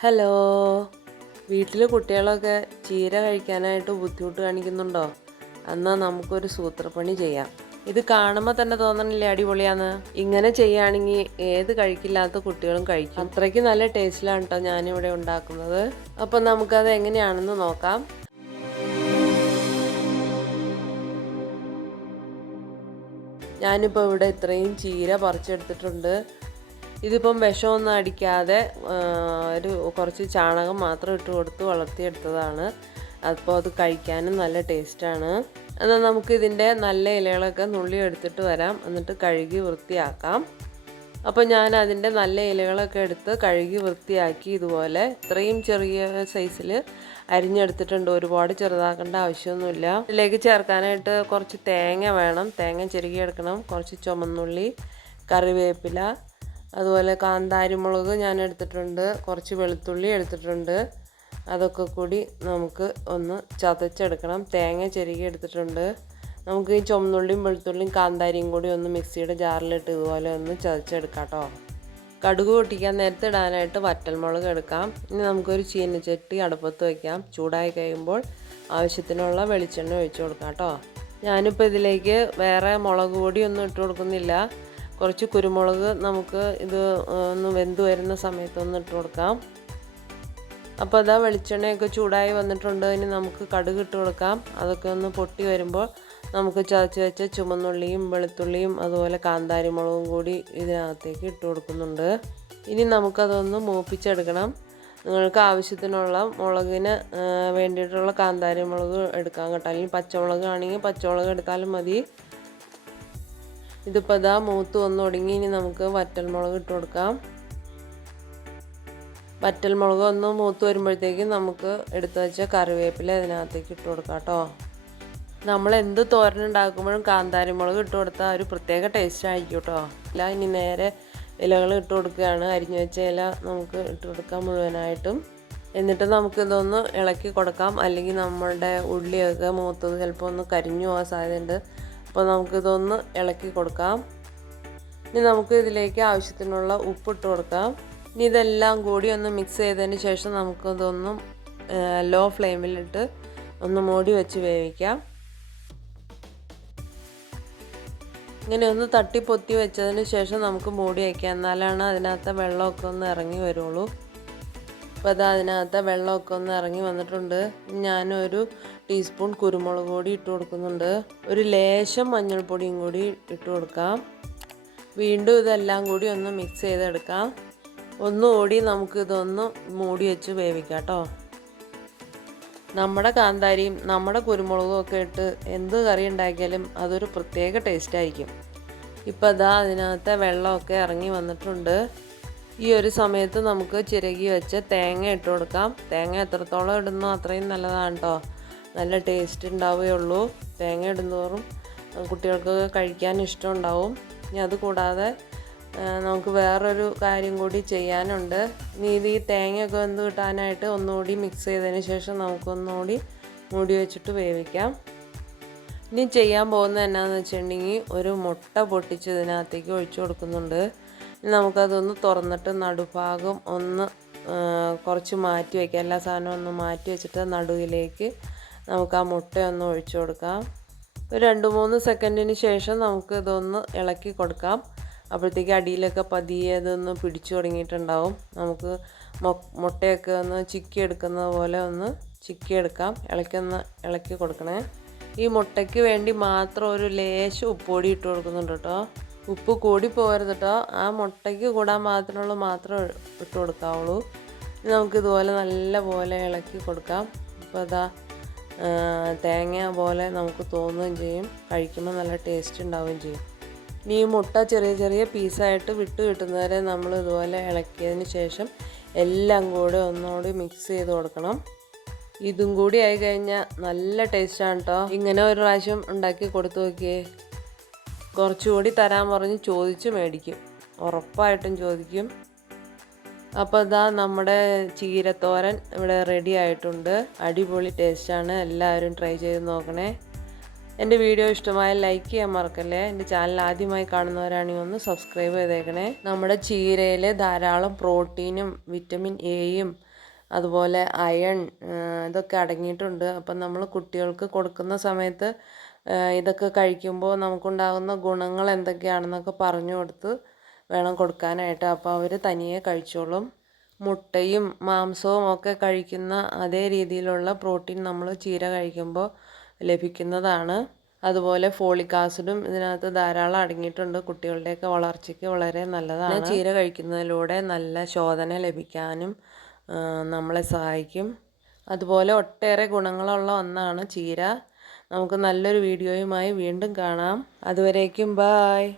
Hello, വീട്ടിൽ കുട്ടികളൊക്കെ ചീര കഴിക്കാനായിട്ട് ബുദ്ധിമുട്ട് കാണിക്കുന്നുണ്ടോ? എന്നാൽ നമുക്കൊരു സൂത്രപ്പണി ചെയ്യാം. ഇത് കാണുമ്പോൾ തന്നെ തോന്നണില്ലേ അടിപൊളിയാന്ന്? ഇങ്ങനെ ചെയ്യുകയാണെങ്കിൽ ഏത് കഴിക്കില്ലാത്ത കുട്ടികളും കഴിക്കും. അത്രയ്ക്ക് നല്ല ടേസ്റ്റിലാണ് കേട്ടോ ഞാനിവിടെ ഉണ്ടാക്കുന്നത്. അപ്പം നമുക്കത് എങ്ങനെയാണെന്ന് നോക്കാം. ഞാനിപ്പോൾ ഇവിടെ ഇത്രയും ചീര പറിച്ചെടുത്തിട്ടുണ്ട്. ഇതിപ്പം വിഷമൊന്നും അടിക്കാതെ കുറച്ച് ചാണകം മാത്രം ഇട്ട് കൊടുത്ത് വളർത്തിയെടുത്തതാണ്. അപ്പോൾ അത് കഴിക്കാനും നല്ല ടേസ്റ്റാണ്. എന്നാൽ നമുക്ക് ഇതിൻ്റെ നല്ല ഇലകളൊക്കെ നുള്ളി എടുത്തിട്ട് വരാം, എന്നിട്ട് കഴുകി വൃത്തിയാക്കാം. അപ്പോൾ ഞാൻ അതിൻ്റെ നല്ല ഇലകളൊക്കെ എടുത്ത് കഴുകി വൃത്തിയാക്കി ഇതുപോലെ ഇത്രയും ചെറിയ സൈസിൽ അരിഞ്ഞെടുത്തിട്ടുണ്ട്. ഒരുപാട് ചെറുതാക്കേണ്ട ആവശ്യമൊന്നുമില്ല. ഇതിലേക്ക് ചേർക്കാനായിട്ട് കുറച്ച് തേങ്ങ വേണം. തേങ്ങ ചിരകിയെടുക്കണം. കുറച്ച് ചുമന്നുള്ളി, കറിവേപ്പില, അതുപോലെ കാന്താരിമുളക് ഞാൻ എടുത്തിട്ടുണ്ട്. കുറച്ച് വെളുത്തുള്ളി എടുത്തിട്ടുണ്ട്. അതൊക്കെ കൂടി നമുക്ക് ഒന്ന് ചതച്ചെടുക്കണം. തേങ്ങ ചിരകി എടുത്തിട്ടുണ്ട്. നമുക്ക് ഈ ചുമന്നുള്ളിയും വെളുത്തുള്ളിയും കാന്താരിയും കൂടി ഒന്ന് മിക്സിയുടെ ജാറിലിട്ട് ഇതുപോലെ ഒന്ന് ചതച്ചെടുക്കാം കേട്ടോ. കടുക് പൊട്ടിക്കാൻ നേരത്തെ ഇടാനായിട്ട് വറ്റൽമുളക് എടുക്കാം. ഇനി നമുക്കൊരു ചീനച്ചട്ടി അടുപ്പത്ത് വയ്ക്കാം. ചൂടായി കഴിയുമ്പോൾ ആവശ്യത്തിനുള്ള വെളിച്ചെണ്ണ ഒഴിച്ചു കൊടുക്കാം കേട്ടോ. ഞാനിപ്പോൾ ഇതിലേക്ക് വേറെ മുളക് പൊടിയൊന്നും ഇട്ട് കൊടുക്കുന്നില്ല. കുറച്ച് കുരുമുളക് നമുക്ക് ഇത് ഒന്ന് വെന്ത് വരുന്ന സമയത്തൊന്ന് ഇട്ട് കൊടുക്കാം. അപ്പോൾ അതാ വെളിച്ചെണ്ണയൊക്കെ ചൂടായി വന്നിട്ടുണ്ട്. ഇനി നമുക്ക് കടുക് ഇട്ട് കൊടുക്കാം. അതൊക്കെ ഒന്ന് പൊട്ടി വരുമ്പോൾ നമുക്ക് ചതച്ച് വെച്ച ചുമന്നുള്ളിയും വെളുത്തുള്ളിയും അതുപോലെ കാന്താരിമുളകും കൂടി ഇതിനകത്തേക്ക് ഇട്ട് കൊടുക്കുന്നുണ്ട്. ഇനി നമുക്കതൊന്ന് മൂപ്പിച്ചെടുക്കണം. നിങ്ങൾക്ക് ആവശ്യത്തിനുള്ള മുളകിന് വേണ്ടിയിട്ടുള്ള കാന്താരിമുളക് എടുക്കാം കേട്ടോ. അല്ലെങ്കിൽ പച്ചമുളക് ആണെങ്കിൽ പച്ചമുളക് എടുത്താലും മതി. ഇതിപ്പോൾ ഇതാ മൂത്ത് വന്ന് തുടങ്ങി. ഇനി നമുക്ക് വറ്റൽമുളക് ഇട്ട് കൊടുക്കാം. വറ്റൽമുളക് ഒന്ന് മൂത്ത് വരുമ്പോഴത്തേക്കും നമുക്ക് എടുത്തു വെച്ച കറിവേപ്പില ഇതിനകത്തേക്ക് ഇട്ട് കൊടുക്കാം കേട്ടോ. നമ്മൾ എന്ത് തോരനുണ്ടാക്കുമ്പോഴും കാന്താരിമുളക് ഇട്ട് കൊടുത്താൽ ഒരു പ്രത്യേക ടേസ്റ്റ് ആയിരിക്കും കേട്ടോ. ഇല്ല, ഇനി നേരെ ഇലകൾ ഇട്ട് കൊടുക്കുകയാണ്. അരിഞ്ഞു വെച്ച ഇല നമുക്ക് ഇട്ട് കൊടുക്കാം മുഴുവനായിട്ടും. എന്നിട്ട് നമുക്കിതൊന്ന് ഇളക്കി കൊടുക്കാം. അല്ലെങ്കിൽ നമ്മളുടെ ഉള്ളിയൊക്കെ മൂത്തത് ചിലപ്പോൾ ഒന്ന് കരിഞ്ഞു പോകാൻ സാധ്യതയുണ്ട്. അപ്പോൾ നമുക്കിതൊന്ന് ഇളക്കി കൊടുക്കാം. ഇനി നമുക്ക് ഇതിലേക്ക് ആവശ്യത്തിനുള്ള ഉപ്പിട്ട് കൊടുക്കാം. ഇനി ഇതെല്ലാം കൂടി ഒന്ന് മിക്സ് ചെയ്തതിന് ശേഷം നമുക്കിതൊന്ന് ലോ ഫ്ലെയിമിലിട്ട് ഒന്ന് മൂടി വെച്ച് വേവിക്കാം. ഇങ്ങനെ ഒന്ന് തട്ടിപ്പൊത്തി വെച്ചതിന് ശേഷം നമുക്ക് മൂടി വയ്ക്കാം. എന്നാലാണ് അതിനകത്തെ വെള്ളമൊക്കെ ഒന്ന് ഇറങ്ങി വരുള്ളൂ. അപ്പോൾ അത് അതിനകത്തെ വെള്ളമൊക്കെ ഒന്ന് ഇറങ്ങി വന്നിട്ടുണ്ട്. ഞാനൊരു ടീസ്പൂൺ കുരുമുളക് പൊടി ഇട്ട് കൊടുക്കുന്നുണ്ട്. ഒരു ലേശം മഞ്ഞൾപ്പൊടിയും കൂടി ഇട്ട് കൊടുക്കാം. വീണ്ടും ഇതെല്ലാം കൂടി ഒന്ന് മിക്സ് ചെയ്തെടുക്കാം. ഒന്നുകൂടി നമുക്കിതൊന്ന് മൂടി വെച്ച് വേവിക്കാം കേട്ടോ. നമ്മുടെ കാന്താരിയും നമ്മുടെ കുരുമുളകും ഒക്കെ ഇട്ട് എന്ത് കറി ഉണ്ടാക്കിയാലും അതൊരു പ്രത്യേക ടേസ്റ്റായിരിക്കും. ഇപ്പോൾ അതാ അതിനകത്തെ വെള്ളമൊക്കെ ഇറങ്ങി വന്നിട്ടുണ്ട്. ഈ ഒരു സമയത്ത് നമുക്ക് ചിരകി വെച്ച തേങ്ങ ഇട്ട് കൊടുക്കാം. തേങ്ങ എത്രത്തോളം ഇടുന്നോ അത്രയും നല്ലതാണ് കേട്ടോ. നല്ല ടേസ്റ്റ് ഉണ്ടാവുകയുള്ളൂ. തേങ്ങ ഇടുന്നതോറും കുട്ടികൾക്കൊക്കെ കഴിക്കാൻ ഇഷ്ടമുണ്ടാവും. ഇനി അതുകൂടാതെ നമുക്ക് വേറൊരു കാര്യം കൂടി ചെയ്യാനുണ്ട്. ഇനി ഇത് ഈ തേങ്ങയൊക്കെ വെന്ത് കിട്ടാനായിട്ട് ഒന്നുകൂടി മിക്സ് ചെയ്തതിന് ശേഷം നമുക്കൊന്നുകൂടി മൂടി വെച്ചിട്ട് വേവിക്കാം. ഇനി ചെയ്യാൻ പോകുന്നത് എന്നാന്ന് വെച്ചിട്ടുണ്ടെങ്കിൽ ഒരു മുട്ട പൊട്ടിച്ച് ഇതിനകത്തേക്ക് ഒഴിച്ചു കൊടുക്കുന്നുണ്ട്. ഇനി നമുക്കതൊന്ന് തുറന്നിട്ട് നടുഭാഗം ഒന്ന് കുറച്ച് മാറ്റി വയ്ക്കാം. എല്ലാ സാധനവും ഒന്ന് മാറ്റി വെച്ചിട്ട് നടുവിലേക്ക് നമുക്ക് ആ മുട്ടയൊന്ന് ഒഴിച്ചു കൊടുക്കാം. ഒരു 2-3 സെക്കൻഡിന് ശേഷം നമുക്ക് ഇതൊന്ന് ഇളക്കി കൊടുക്കാം. അപ്പോഴത്തേക്ക് അടിയിലൊക്കെ പതിയെ ഇതൊന്ന് പിടിച്ചു തുടങ്ങിയിട്ടുണ്ടാവും. നമുക്ക് മുട്ടയൊക്കെ ഒന്ന് ചിക്കി എടുക്കുന്ന പോലെ ഒന്ന് ചിക്കിയെടുക്കാം. ഇളക്കി കൊടുക്കണേ. ഈ മുട്ടയ്ക്ക് വേണ്ടി മാത്രം ഒരു ലേശം ഉപ്പുപൊടി ഇട്ട് കൊടുക്കുന്നുണ്ട് കേട്ടോ. ഉപ്പ് കൂടി പോകരുത് കേട്ടോ. ആ മുട്ടയ്ക്ക് കൂടാൻ മാത്രമുള്ള മാത്രം ഇട്ട് കൊടുക്കാവുള്ളൂ. നമുക്കിതുപോലെ നല്ല പോലെ ഇളക്കി കൊടുക്കാം. അപ്പോൾ അതാ തേങ്ങ പോലെ നമുക്ക് തോന്നുകയും ചെയ്യും. കഴിക്കുമ്പോൾ നല്ല ടേസ്റ്റ് ഉണ്ടാവുകയും ചെയ്യും. ഇനി ഈ മുട്ട ചെറിയ ചെറിയ പീസായിട്ട് വിട്ട് കിട്ടുന്നവരെ നമ്മൾ ഇതുപോലെ ഇളക്കിയതിന് ശേഷം എല്ലാം കൂടെ ഒന്നുകൂടി മിക്സ് ചെയ്ത് കൊടുക്കണം. ഇതും കൂടി ആയി കഴിഞ്ഞാൽ നല്ല ടേസ്റ്റാണ് കേട്ടോ. ഇങ്ങനെ ഒരു പ്രാവശ്യം ഉണ്ടാക്കി കൊടുത്തു നോക്കിയേ. കുറച്ചുകൂടി തരാൻ പറഞ്ഞ് ചോദിച്ച് മേടിക്കും. ഉറപ്പായിട്ടും ചോദിക്കും. അപ്പോൾ ഇതാ നമ്മുടെ ചീരത്തോരൻ ഇവിടെ റെഡി ആയിട്ടുണ്ട്. അടിപൊളി ടേസ്റ്റാണ്. എല്ലാവരും ട്രൈ ചെയ്ത് നോക്കണേ. എൻ്റെ വീഡിയോ ഇഷ്ടമായ ലൈക്ക് ചെയ്യാൻ മറക്കല്ലേ. എൻ്റെ ചാനൽ ആദ്യമായി കാണുന്നവരാണെങ്കിൽ ഒന്ന് സബ്സ്ക്രൈബ് ചെയ്തേക്കണേ. നമ്മുടെ ചീരയിൽ ധാരാളം പ്രോട്ടീനും വിറ്റമിൻ എയും അതുപോലെ അയൺ ഇതൊക്കെ അടങ്ങിയിട്ടുണ്ട്. അപ്പം നമ്മൾ കുട്ടികൾക്ക് കൊടുക്കുന്ന സമയത്ത് ഇതൊക്കെ കഴിക്കുമ്പോൾ നമുക്കുണ്ടാകുന്ന ഗുണങ്ങൾ എന്തൊക്കെയാണെന്നൊക്കെ പറഞ്ഞു കൊടുത്ത് വേണം കൊടുക്കാനായിട്ട്. അപ്പോൾ അവർ തനിയെ കഴിച്ചോളും. മുട്ടയും മാംസവും ഒക്കെ കഴിക്കുന്ന അതേ രീതിയിലുള്ള പ്രോട്ടീൻ നമ്മൾ ചീര കഴിക്കുമ്പോൾ ലഭിക്കുന്നതാണ്. അതുപോലെ ഫോളിക് ആസിഡും ഇതിനകത്ത് ധാരാളം അടങ്ങിയിട്ടുണ്ട്. കുട്ടികളുടെയൊക്കെ വളർച്ചയ്ക്ക് വളരെ നല്ലതാണ്. ചീര കഴിക്കുന്നതിലൂടെ നല്ല ശോധന ലഭിക്കാനും നമ്മളെ സഹായിക്കും. അതുപോലെ ഒട്ടേറെ ഗുണങ്ങളുള്ള ഒന്നാണ് ചീര. നമുക്ക് നല്ലൊരു വീഡിയോയുമായി വീണ്ടും കാണാം. അതുവരേക്കും ബായ്.